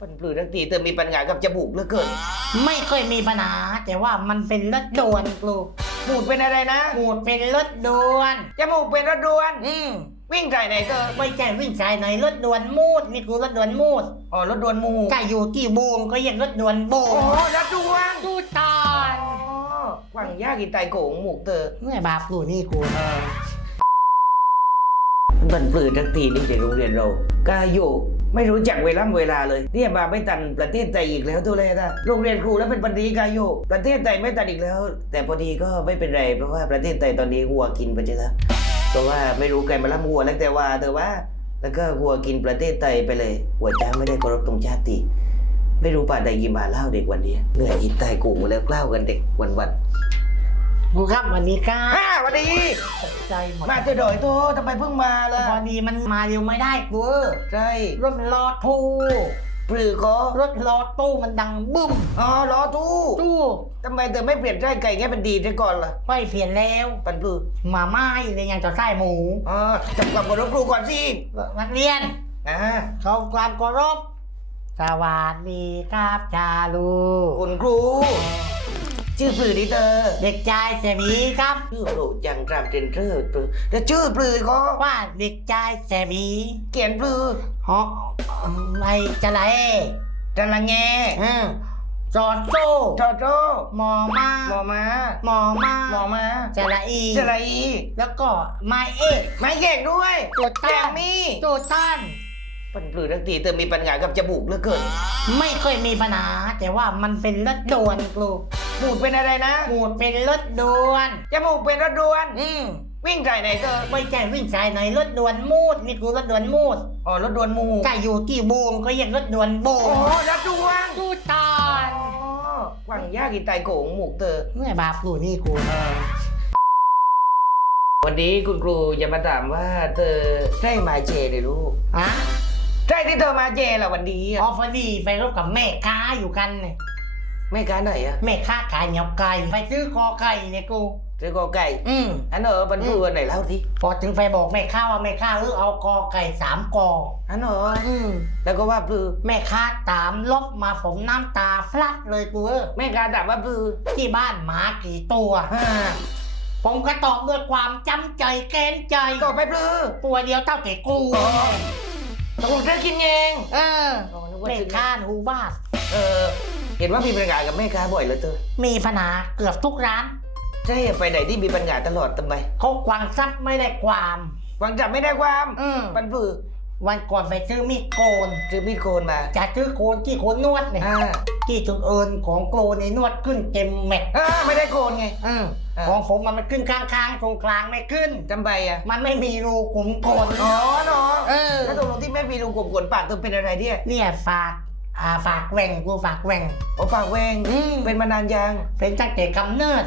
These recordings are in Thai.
ปันปลือทักทีเธอมีปัญหากับจมูกเหลือเกินไม่ค่อยมีปัญหาแต่ว่ามันเป็นรถด่วนครูหมูดเป็นอะไรนะหมูดเป็นรถด่วน จมูกเป็นรถด่วน อืมวิ่งใจไหนเธอไม่ใช่วิ่งสายไหนรถด่วนมูดนี่คือรถด่วนมูดอ๋อรถด่วนหมูถ้าอยู่ที่โบงก็เรียกรถด่วนโบโอ้งรถด่วนดูตอนอ๋อหวังยากอีไตโกงหมูกเธอเมื่อบาปลูนี่กูปันปลือทักทีนี่เด็กโรงเรียนเรากาอยู่ ไม่รู้จักเวลาเวลาเลยเนี่ยมาไม่ตันประเทศไทยอีกแล้วตัวเลยนะโรงเรียนครูแล้วเป็นปันดีกายู่ประเทศไทยไม่ตันอีกแล้ว แต่พอดีก็ไม่เป็นไรเพราะว่าประเทศไทยตอนนี้วัวกินไปเจอแล้วเพราะว่าไม่รู้ใครมาล่ำหัวแล้วแต่ว่าแต่ว่า แล้วก็วัวกินประเทศไทยไปเลยหัวจ้าไม่ได้เคารพตรงชาติไม่รู้ป่าใดกี่มาเล่าเด็กวันนี้เหนื่อยกินใต้กูแล้วเล่ากันเด็กวันวัน ครูครับวันนี้ก้าๆฮ่าวันดี ตกใจหมดมาเจอดอยโตทำไมเพิ่งมาล่ะพอดีมันมาเร็วไม่ได้กูใช่รถรอทูปลือก็รถรอตู้มันดังบึ้มอ๋อล้อตู้ตู้ทำไมเธอไม่เปลี่ยนใจไก่แค่เป็นดีซะก่อนล่ะไม่เปลี่ยนแล้วปันปลือมาม่าเลยยังจะใส่หมูอ๋อจับกับกับรถครูก่อนสินักเรียนอ่าเขาความเคารพสวัสดีครับจาลูคุณครู ชื่อปลือดิเธอเด็กชายเสวีครับ ชื่อโปรดยังรามเทรนเทอร์ปลือแล้วชื่อปลือก็ว่าเด็กชายเสวีเขียนปลือฮอไม่จะไรจะละแงอืมจอดโซ่โจโจมอมา หมอมา หมอมา หมอมาจะละอีจะละอี แล้วก็ไม่เอกไม่เก่งด้วยตัวแกตั้งนมีตัวตั้น ปันปลือทักทีเธอมีปัญหากับจมูกเหลือเกินไม่ค่อยมีปัญหาแต่ว่ามันเป็นรถด่วนครูหมูดเป็นอะไรนะหมูดเป็นรถด่วน จมูกเป็นรถด่วน อืมวิ่งใจไหนเธอไม่ใช่วิ่งสายไหนรถด่วนมูดนี่คือรถด่วนมูดอ๋อรถด่วนหมูถ้าอยู่ที่โบงก็เรียกรถด่วนโบโอ้งรถด่วนดูตอนอ๋อหวังยากอีไตโกงหมูกเธอ เมื่อบาปลูนี่กูวันนี้คุณครูจะมาถามว่าเธอได้มาเจเลยลูกอะ ใช่ที่เธอมาเจเหรอวันนี้อออะฟดีไปรบกับแม่ค้าอยู่กันเนี่ยแม่ค้าไหนอะแม่ค้าขายเหนียวไก่ไปซื้อคอไก่เนี่ยกู เจอกอไก่อืม อันเหรอปันปลืออันไหนเล่าทีพอถึงไปบอกแม่ค้าว่าแม่ค้าเออเอากอไก่สามกอ อันเหรออืม แล้วก็ว่าปลือแม่ค้าตามลบมาผมน้ำตาฟลัดเลยกูเออแม่ค้าถามว่าปลือที่บ้านหมากี่ตัวฮ่าผมก็ตอบด้วยความจำใจแค้นใจตอบไปปลือตัวเดียวเท่าแต่กูอ๋อ ตกลงเธอกินเองเอออ๋อนึกว่าแม่ซื้อค้าหูบ้านเออ เห็นว่ามีปัญหากับแม่ค้าบ่อยเหรอเธอมีปัญหาเกือบทุกร้านใช่ไปไหนที่มีปัญหาตลอดทำไมเขากวางซับไม่ได้ความ หวังจับไม่ได้ความ อืม ปันปลือ วันก่อนไปซื้อมีดโกนซื้อมีดโกนมาจะซื้อโกนที่โคนนวดเนี่ยอ่าที่จุดเอิญของโกนในนวดขึ้นเต็มแม็กอ่าไม่ได้โกนไงอืมอ่าของผมมันมันขึ้นข้างๆตรงกลางไม่ขึ้นจำใบอะ มันไม่มีรูขุมโกนอ๋อเนาะเออแล้วตกลงที่แม่มีลุงกบขนปากเธอเป็นอะไรเนี่ยเนี่ยฝากอ่าฝากแหว่งกูฝากแหว่งโอ้ปากแหวงอืมเป็นมานานยังเป็นตั้งแต่กำเนิด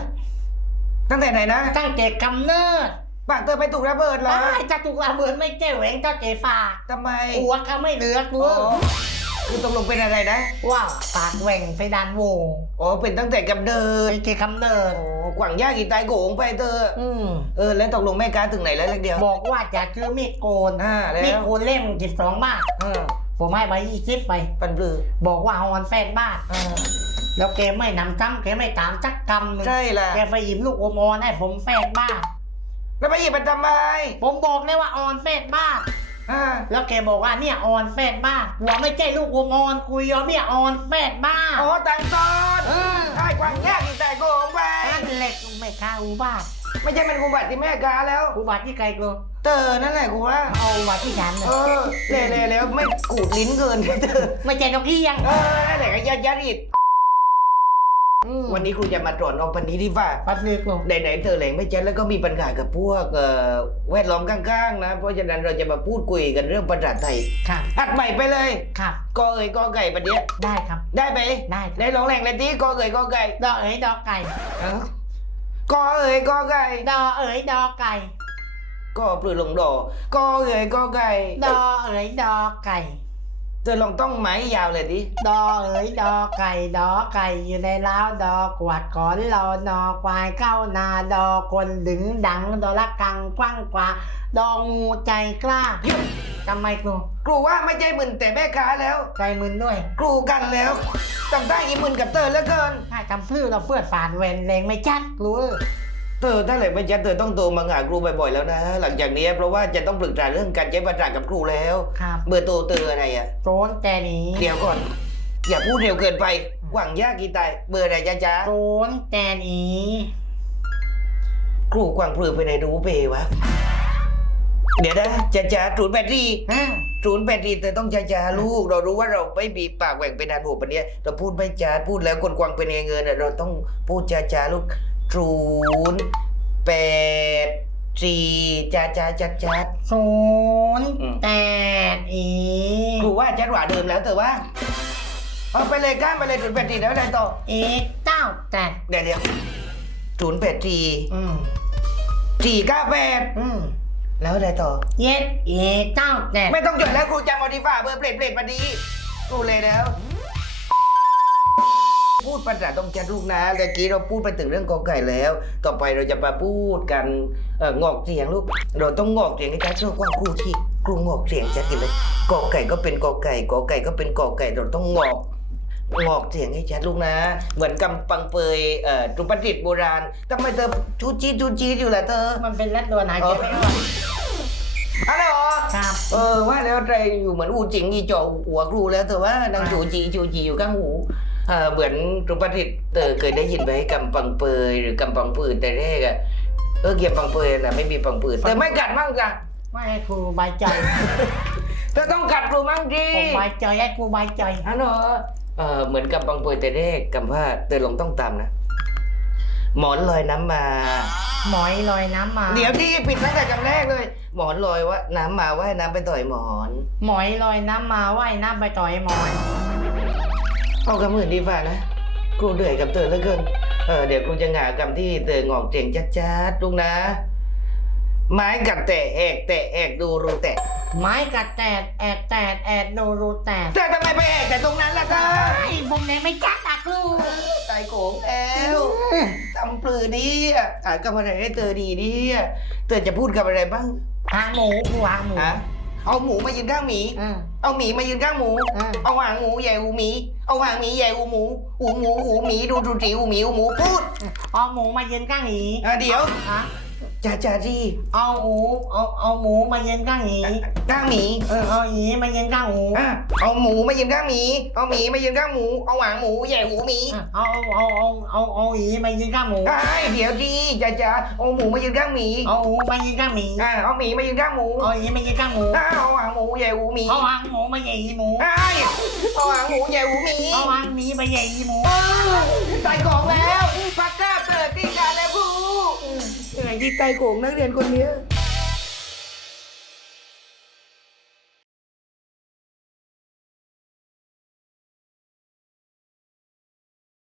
ตั้งแต่ไหนนะ ตั้งแต่กำเนิด ปากเธอไปถูกระเบิดเหรอไอ้จะถูกระเบิดไม่เจ้าแหวงเจ้าเจฝากทำไมหัวเขาไม่เหลือกูอ๋อคือตกลงเป็นอะไรนะ ว้าวปากแหว่งไปดานโวงอ๋อเป็นตั้งแต่กำเนิดเป็นเจกำเนิดโอ้กว่างยากอีตายโกงไปเธออืมเออแล้วตกลงแม่ค้าถึงไหนแล้วเล็กเดียว บอกว่าจะซื้อมีดโกนอ่าแล้วมีดโกนเล่มสิบสองบาทอ่าผมให้ไปยี่สิบไปปันปลือ บอกว่าเอาอนแฟนบ้านอ่าแล้วแกไม่นำซ้ำแกไม่ตามสักคำหนึ่งใช่แหละแกไปหยิบลูกอมออนให้ผมแฟนบ้าน แล้วไปหยิบมันทำไมผมบอกเลยว่าออนแฟนบ้านอ่าแล้วแกบอกว่าเนี่ยออนแฟนบ้านหัวไม่ใช่ลูกอมออนคุยยอมเนี่ยออนแฟนบ้านอ๋อต่างตอนเออใช่กว่างยากอีตายโกงไปนั่นเหล็กไม่ฆ่าอุบาทไม่ใช่เป็นกุบัติที่แม่ค้าแล้ว อุบาทที่ไกลกลัวเตอนั่นแหละกูว่า เอาอุบาทที่ฉันเออเละๆแล้วไม่ขูดลิ้นเกินเธอไม่ใช่นกเอี้ยง เออนั่นแหละก็ยัดยัดอิดอืม วันนี้ครูจะมาตรวจน้องปันนี้ดีว่าปัดเลือกลงไหนๆเธอแหล่งไม่เจอแล้วก็มีปัญหากับพวกเอ่อแวดล้อมข้างๆ นะ เพราะฉะนั้นเราจะมาพูดคุยกันเรื่องภาษาไทยครับหัดใหม่ไปเลยครับกอเอ๋ยกอไก่ปันเนี้ยได้ครับ ได้ไหมได้ครับได้ลองแหล่งเลยทีกอเอ๋ยกอไก่ดอเอ๋ยดอไก่เอ้ากอเอ๋ยกอไก่ดอเอ๋ยดอไก่กอปลือลงดอกอเอ๋ยกอไก่ดอเอ๋ยดอไก่ เธอลองต้องไม้ยาวเลยทีดอเอ๋ยดอไก่ดอไก่อยู่ในล้าวดอกวาดขอนรอนอควายเข้านาดอคนดึงดังดอละกังกว้างกว่า ดองูใจกล้าทำไมครูครูว่าไม่ใช่มึนแต่แม่ค้าแล้ว ใจมึนด้วยครูกันแล้วจำได้อีมึนกับเตอร์แล้วเกินถ้าจำพื้อเราเฟื่อฝานเวนเลงไม่จัดรู้ เตอร์ถ้าไหนไม่ชัดเตอร์ต้องโทรมาหาครูบ่อยๆแล้วนะ หลังจากนี้เพราะว่าจะต้องปรึกษาเรื่องการใช้ภาษากับครูแล้ว ครับเบอร์โทรเตอร์อะไรอะ โจนแต่หนี้เดี๋ยวก่อน อย่าพูดเร็วเกินไปหวังยากกี่ตายเบอร์อะไรจ้าจ้าโจนแต่หนี้ครูกวางปลือไปในรู้เปวะ เดี๋ยวนะจ้าจ้าศูนย์แบตรี่ฮะศูนย์แบตรี่เธอต้องจ้าจ้าลูก เรารู้ว่าเราไม่มีปากแหว่งเป็นอันโหปะเนี้ยเราพูดไม่จ้าพูดแล้วคนกวางเป็นเงินอะเราต้องพูดจ้าจ้าลูก ศูนย์แปดสี่จ้าจ้าจ้าจ้าโจนอืมแต่อีครูว่าชัดกว่าเดิมแล้วแต่ว่าเอาไปเลยก้ามไปเลยศูนย์แปดสี่แล้วอะไรต่ออีเก้าแปดเดี๋ยวเดี๋ยวศูนย์แปดสี่อืมสี่เก้าแปดอืมแล้วอะไรต่อ เย็ดอีเก้าแปดไม่ต้องจดแล้วครูจำเอาดีฝ่าเบอร์เปลี่ยนเปลี่ยนมาดีครูเลยแล้ว พูดภาษาต้องจัดลูกนะเมื่อกี้เราพูดไปถึงเรื่องกอไก่แล้ว ต่อไปเราจะมาพูดกันเอองอกเสียงลูก เราต้องงอกเสียงให้ชัดเชื่อกว่าครูที่ครูงอกเสียงชัดกินเลยกอไก่ก็เป็นกอไก่กอไก่ก็เป็นกอไก่เราต้องงอกงอกเสียงให้ชัดลูกนะ เหมือนกำปังเปยเอ่อจุปฏิษฐ์โบราณทำไมเธอจูจีจูจีอยู่ล่ะเธอ มันเป็นรัดตัวไหนเจ๊ไม่รู้อะไรหรอครับ เออว่าแล้วใจอยู่เหมือนอูจิงอีจ่อหัวครูแล้วแต่ว่านางจูจีจูจีอยู่ข้างหู เออเหมือนจุปฏิษฐ์เตอเคยได้ยินไหมกำปังเปยหรือกำปังปืนแต่แรกอะเออเกียบปังเปยนะไม่มีปังปืนแต่ไม่กัดมั่งจ้ะไม่ให้ครูใบายใจเธอต้องกัดครูมั่งดิผมใบายใจให้ครูใบายใจฮัลโหลเออเหมือนกำปังเปยแต่แรกกำผ้าเตอลงต้องตามนะหมอนลอยน้ำมา หมอยลอยน้ำมา เดี๋ยวที่ปิดตั้งแต่คำแรกเลย หมอนลอยว่าน้ำมาว่ายน้ำไปต่อยหมอน หมอยลอยน้ำมาว่ายน้ำไปต่อยหมอน เอาคำอื่นดีฝ่านะครูเหนื่อยกับเตอเหลือเกินเออเดี๋ยวครูจะหงากำที่เตองอกเสียงชัดๆลูกนะ ไม้กัดแตะแอกแตะแอกดูรูแตะไม้กัดแตดแอดแตดแอดโนรูแตดเธอทำไมไปแอกแต่ตรงนั้นล่ะคะไอ้ผมเนี่ยไม่จัดอะครูตายโกงแล้วทำปลือดีอะอ่านกับอะไรให้เตอดีดีอะเตอจะพูดกับอะไรบ้างหางหมูครูหางหมูฮะเอาหมูมายืนข้างหมี อ่า เอาหมีมายืนข้างหมู อ่า เอาหางหมูใหญ่หูหมี เอาหางหมีใหญ่หูหมูหูหมูหูหมีดูดูจีหูหมีหูหมูพูด เอาหมูมายืนข้างหนีอะเดี๋ยวอะ จ้าจ้าจีเอาหมูเอาเอาหมูมายืนข้างหนีข้างหมีเออเอาหนีมายืนข้างหมูอะเอาหมูมายืนข้างหมีเอาหมีมายืนข้างหมูเอาหางหมูใหญ่หูหมีอะเอาเอาเอาเอาเอาหนีมายืนข้างหมูไอ้เดี๋ยวจีจ้าจ้าเอาหมูมายืนข้างหมีเอาหมูมายืนข้างหมีอะเอาหมีมายืนข้างหมูเอาหนีมายืนข้างหมูอะเอาหางหมูใหญ่หูหมีเอาหางหมูมาใหญ่หมูไอ้เอาหางหมูใหญ่หูหมีเอาหางหมีมาใหญ่หมูเออใส่กล่อง ดีใจโก่งนักเรียนคนนี้